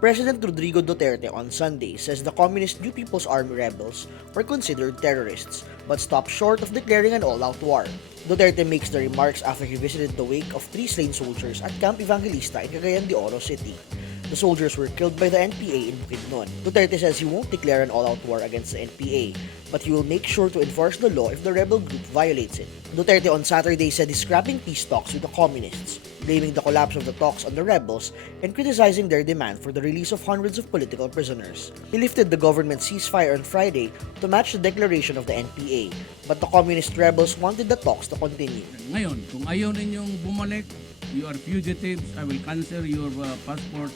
President Rodrigo Duterte on Sunday says the Communist New People's Army rebels were considered terrorists, but stopped short of declaring an all-out war. Duterte makes the remarks after he visited the wake of 3 slain soldiers at Camp Evangelista in Cagayan de Oro City. The soldiers were killed by the NPA in Bukidnon. Duterte says he won't declare an all-out war against the NPA, but he will make sure to enforce the law if the rebel group violates it. Duterte on Saturday said he's scrapping peace talks with the communists, blaming the collapse of the talks on the rebels and criticizing their demand for the release of hundreds of political prisoners. He lifted the government ceasefire on Friday to match the declaration of the NPA, but the communist rebels wanted the talks to continue. Ngayon, kung ayaw ninyong bumalik, you are fugitives, I will cancel your passports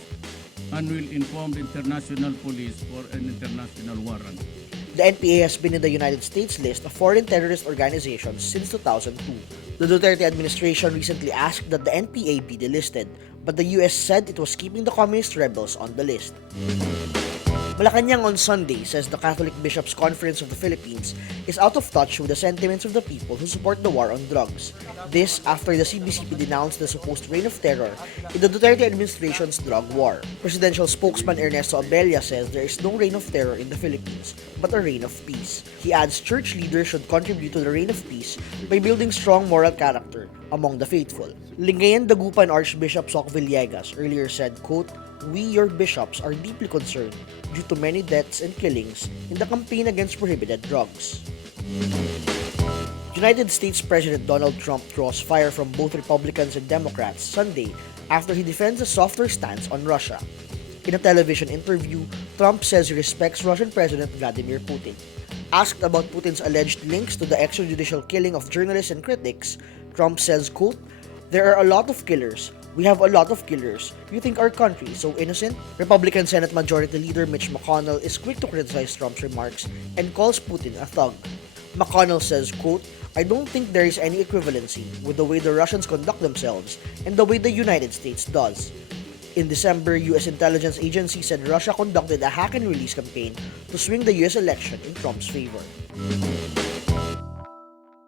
and will inform the international police for an international warrant. The NPA has been in the United States list of foreign terrorist organizations since 2002. The Duterte administration recently asked that the NPA be delisted, but the US said it was keeping the communist rebels on the list. Malacanang on Sunday says the Catholic Bishops' Conference of the Philippines is out of touch with the sentiments of the people who support the war on drugs. This after the CBCP denounced the supposed reign of terror in the Duterte administration's drug war. Presidential spokesman Ernesto Abella says there is no reign of terror in the Philippines, but a reign of peace. He adds church leaders should contribute to the reign of peace by building strong moral character among the faithful. Lingayen Dagupan Archbishop Soc Villegas earlier said, quote, "We, your bishops, are deeply concerned due to many deaths and killings in the campaign against prohibited drugs." United States President Donald Trump draws fire from both Republicans and Democrats Sunday after he defends a softer stance on Russia. In a television interview, Trump says he respects Russian President Vladimir Putin. Asked about Putin's alleged links to the extrajudicial killing of journalists and critics, Trump says, quote, "There are a lot of killers. We have a lot of killers. You think our country is so innocent?" Republican Senate Majority Leader Mitch McConnell is quick to criticize Trump's remarks and calls Putin a thug. McConnell says, quote, "I don't think there is any equivalency with the way the Russians conduct themselves and the way the United States does." In December, U.S. intelligence agency said Russia conducted a hack and release campaign to swing the U.S. election in Trump's favor.